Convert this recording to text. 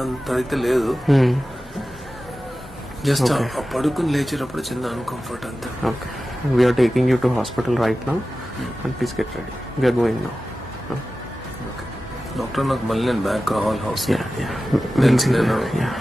ఉన్నంత అయితే లేదు. జస్ట్ పడుకుని లేచేటప్పుడు చిన్న అన్కంఫర్ట్ అంతే. Okay. We are taking you to hospital right now and please get ready. We are going now. Doctor నాకు మళ్ళీ నేను బ్యాక్ రావాలి house. Yeah. We'll see you. Yeah.